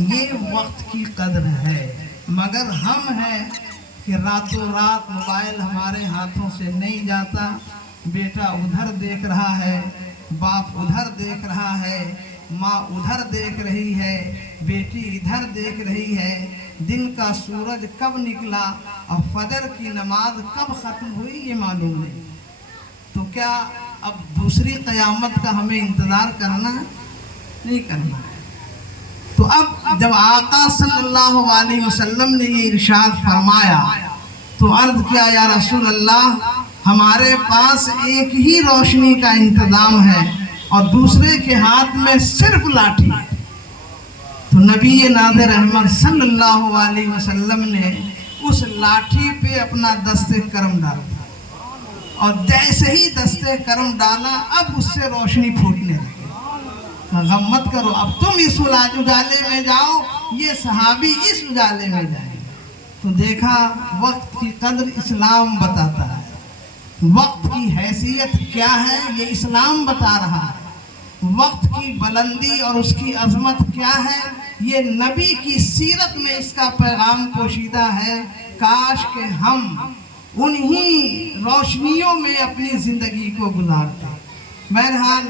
یہ وقت کی قدر ہے، مگر ہم ہیں کہ راتوں رات موبائل ہمارے ہاتھوں سے نہیں جاتا، بیٹا ادھر دیکھ رہا ہے، باپ ادھر دیکھ رہا ہے، ماں ادھر دیکھ رہی ہے، بیٹی ادھر دیکھ رہی ہے، دن کا سورج کب نکلا اور فجر کی نماز کب ختم ہوئی یہ معلوم نہیں۔ تو کیا اب دوسری قیامت کا ہمیں انتظار کرنا ہے؟ نہیں کرنا ہے۔ تو اب جب آقا صلی اللہ علیہ وسلم نے یہ ارشاد فرمایا تو عرض کیا یا رسول اللہ ہمارے پاس ایک ہی روشنی کا انتظام ہے اور دوسرے کے ہاتھ میں صرف لاٹھی ہے۔ تو نبی ناظر رحمت صلی اللہ علیہ وسلم نے اس لاٹھی پہ اپنا دست کرم ڈالا اور جیسے ہی دست کرم ڈالا اب اس سے روشنی پھوٹنے لگی۔ غم مت کرو، اب تم اس اجالے میں جاؤ، یہ صحابی اس اجالے میں جائیں۔ تو دیکھا وقت کی قدر اسلام بتاتا ہے، وقت کی حیثیت کیا ہے یہ اسلام بتا رہا ہے، وقت کی بلندی اور اس کی عظمت کیا ہے یہ نبی کی سیرت میں اس کا پیغام پوشیدہ ہے۔ کاش کہ ہم انہی روشنیوں میں اپنی زندگی کو گزارتے۔ بہرحال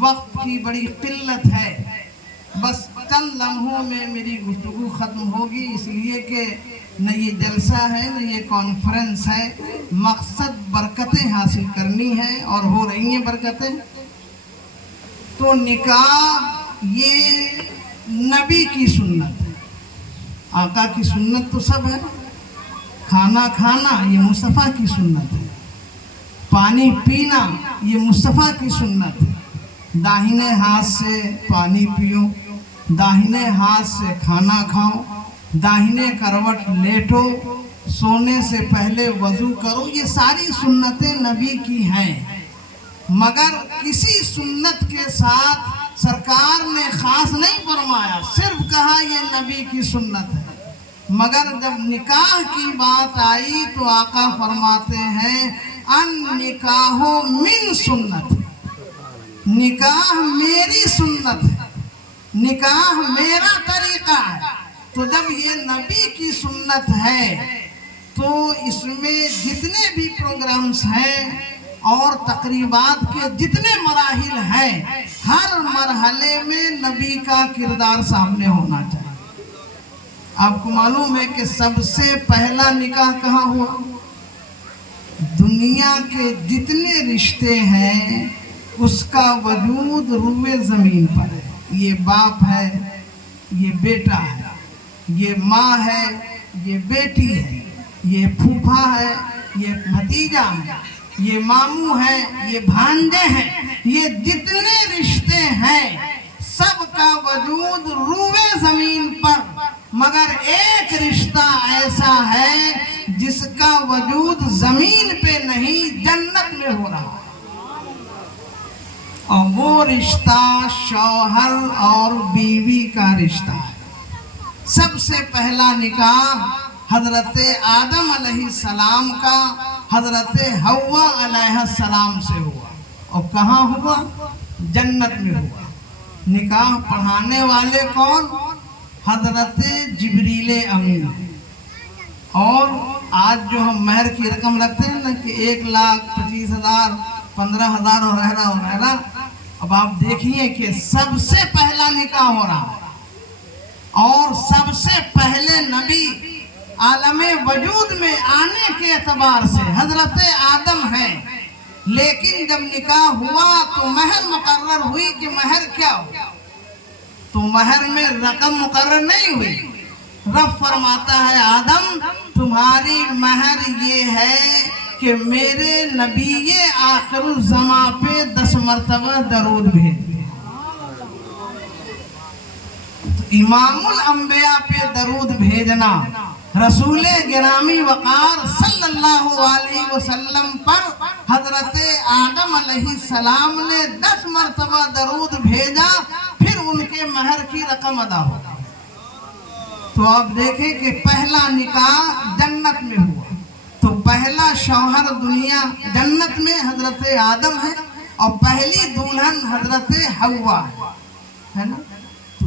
وقت کی بڑی قلت ہے، بس چند لمحوں میں میری گفتگو ختم ہوگی، اس لیے کہ نہ یہ جلسہ ہے نہ یہ کانفرنس ہے، مقصد برکتیں حاصل کرنی ہے اور ہو رہی ہیں برکتیں۔ تو نکاح یہ نبی کی سنت ہے، آقا کی سنت تو سب ہے، کھانا کھانا یہ مصطفیٰ کی سنت ہے، پانی پینا یہ مصطفیٰ کی سنت ہے، داہنے ہاتھ سے پانی پیو، داہنے ہاتھ سے کھانا کھاؤ، داہنے کروٹ لیٹو، سونے سے پہلے وضو کرو، یہ ساری سنتیں نبی کی ہیں۔ مگر کسی سنت کے ساتھ سرکار نے خاص نہیں فرمایا، صرف کہا یہ نبی کی سنت ہے۔ مگر جب نکاح کی بات آئی تو آقا فرماتے ہیں النکاح من سنت، نکاح میری سنت ہے، نکاح میرا طریقہ ہے۔ تو جب یہ نبی کی سنت ہے تو اس میں جتنے بھی پروگرامز ہیں اور تقریبات کے جتنے مراحل ہیں ہر مرحلے میں نبی کا کردار سامنے ہونا چاہیے۔ آپ کو معلوم ہے کہ سب سے پہلا نکاح کہاں ہوا؟ دنیا کے جتنے رشتے ہیں اس کا وجود روئے زمین پر ہے، یہ باپ ہے، یہ بیٹا ہے، یہ ماں ہے، یہ بیٹی ہے، یہ پھوپھا ہے، یہ بھتیجا ہے، یہ ماموں ہے، یہ بھانجے ہیں، یہ جتنے رشتے ہیں سب کا وجود روئے زمین پر، مگر ایک رشتہ ایسا ہے جس کا وجود زمین پہ نہیں جنت میں ہو رہا، اور وہ رشتہ شوہر اور بیوی کا رشتہ ہے۔ سب سے پہلا نکاح حضرت آدم علیہ السلام کا حضرت حوا علیہ السلام سے ہوا، اور کہاں ہوا؟ جنت میں ہوا۔ نکاح پڑھانے والے کون؟ حضرت جبریل امین۔ اور آج جو ہم مہر کی رقم رکھتے ہیں نا کہ 1,25,000 15,000 وغیرہ، اب آپ دیکھیے کہ سب سے پہلا نکاح ہو رہا ہے اور سب سے پہلے نبی عالم وجود میں آنے کے اعتبار سے حضرت آدم ہیں، لیکن جب نکاح ہوا تو مہر مقرر ہوئی کہ مہر کیا ہو؟ تو مہر میں رقم مقرر نہیں ہوئی۔ رب فرماتا ہے آدم تمہاری مہر یہ ہے کہ میرے نبی آخر الزماں پہ 10 مرتبہ درود بھیج دے۔ امام الانبیاء پہ درود بھیجنا، رسول گرامی وقار صلی اللہ علیہ وسلم پر حضرت آدم علیہ السلام نے 10 مرتبہ درود بھیجا، پھر ان کے مہر کی رقم ادا ہو۔ تو آپ دیکھیں کہ پہلا نکاح جنت میں ہوا، تو پہلا شوہر دنیا جنت میں حضرت آدم ہے اور پہلی دلہن حضرت حوا ہے نا۔ تو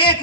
1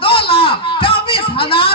2,24,000